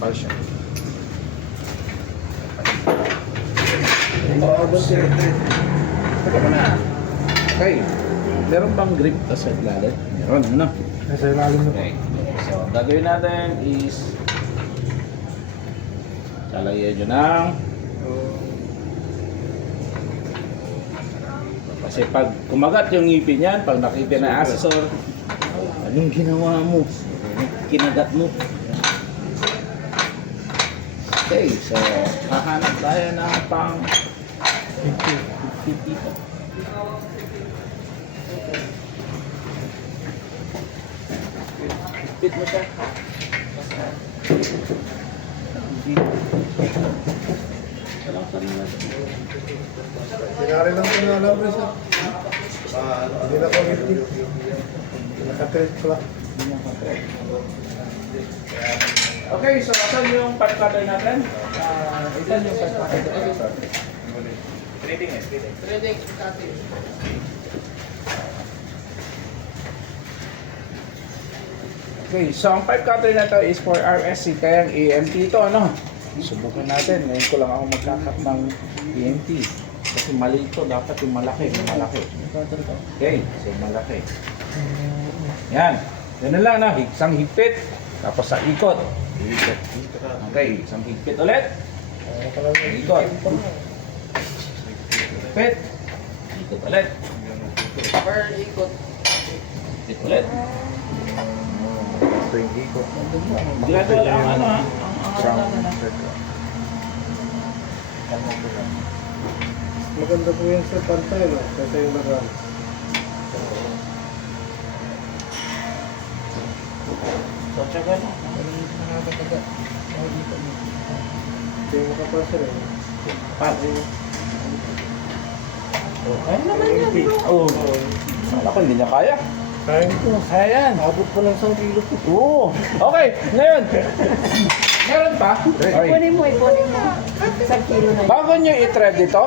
makapal siya. Teka muna. Okay. Meron bang grip sa ilalim? Meron, ano? Nasa ilalim na po. Okay. So, ang gagawin natin is lalagyan nyo ng kasi pag kumagat yung ngipin yan, pag nakita na asesor, anong ginawa mo? Kinagat mo. Okay, so hahanap tayo ng pang 50 dito. Fit mo siya. Sinari lang ito na alam rin siya. Hindi na ko hindi. Nakatrade ko lang. Okay, so asan yung pipe cutter natin? Ilan yung pipe cutter? Trading. Okay, so ang pipe cutter na to is for RSC, kaya ang AMT ito, ano? Subukan natin. Ngayon ko lang ako magkakat ng AMT. Kasi mali ito, dapat yung malaki. Okay, so malaki. Yan. Yan na lang, na. Isang higpit. Tapos sa ikot. Okay, isang higpit ulit. Ikot. Higpit. Ikot ulit. Ikot ulit. Ito yung ikot. Gradual ang ano, ha? Maganda po yan sa pantay, no? Kasi yung lagan. So, tsaga na. Hindi mo kapasa rin. Pati. Kaya naman yan, bro. Oo. Wala ko, hindi niya kaya. Kain ko. Kaya yan. Abot pa ng 1 kilo po. Oo. Okay, ngayon. Meron pa? Okay. Ipunin mo. Isang kilo na yun. Bago nyo i-thread ito,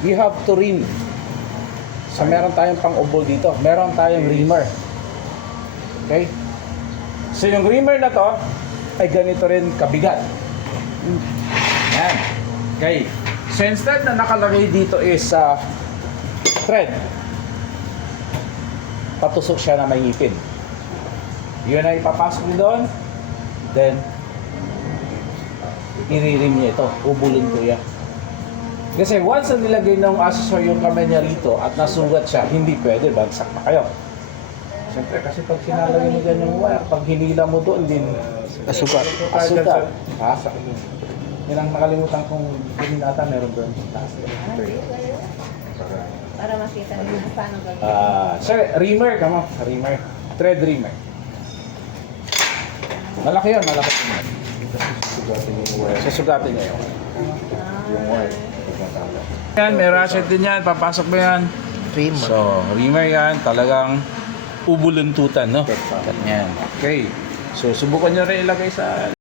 you have to ream. So, meron tayong pang-ubol dito. Meron tayong reamer. Okay? So, yung reamer na to, ay ganito rin kabigat. Yan. Okay. So, instead na nakalagay dito is thread, patusok siya na may ngipin. Yun na ipapasok nyo doon. Then, iririm niya ito. Ubulin ko yan. Kasi once na nilagay ng accessor yung kamay niya rito at nasugat siya, hindi pwede. Bagsak na kayo. Siyempre, kasi pag sinalagay mo dyan yung wire, pag hinila mo doon, din asugat. Pasak. Yan ang nakalimutan kong pinata, meron doon. Para makita nyo kung paano gagawin. Sir, reamer ka mo. Reamer. Thread reamer. Malaki yun, malaki yun. Susugatin niya yun. Yung wire. Yan, may ratchet din yan. Papasok mo yan. Reamer. So, reamer yan. Talagang ubuluntutan, no? Yan. Okay. So, subukan nyo rin ilagay sa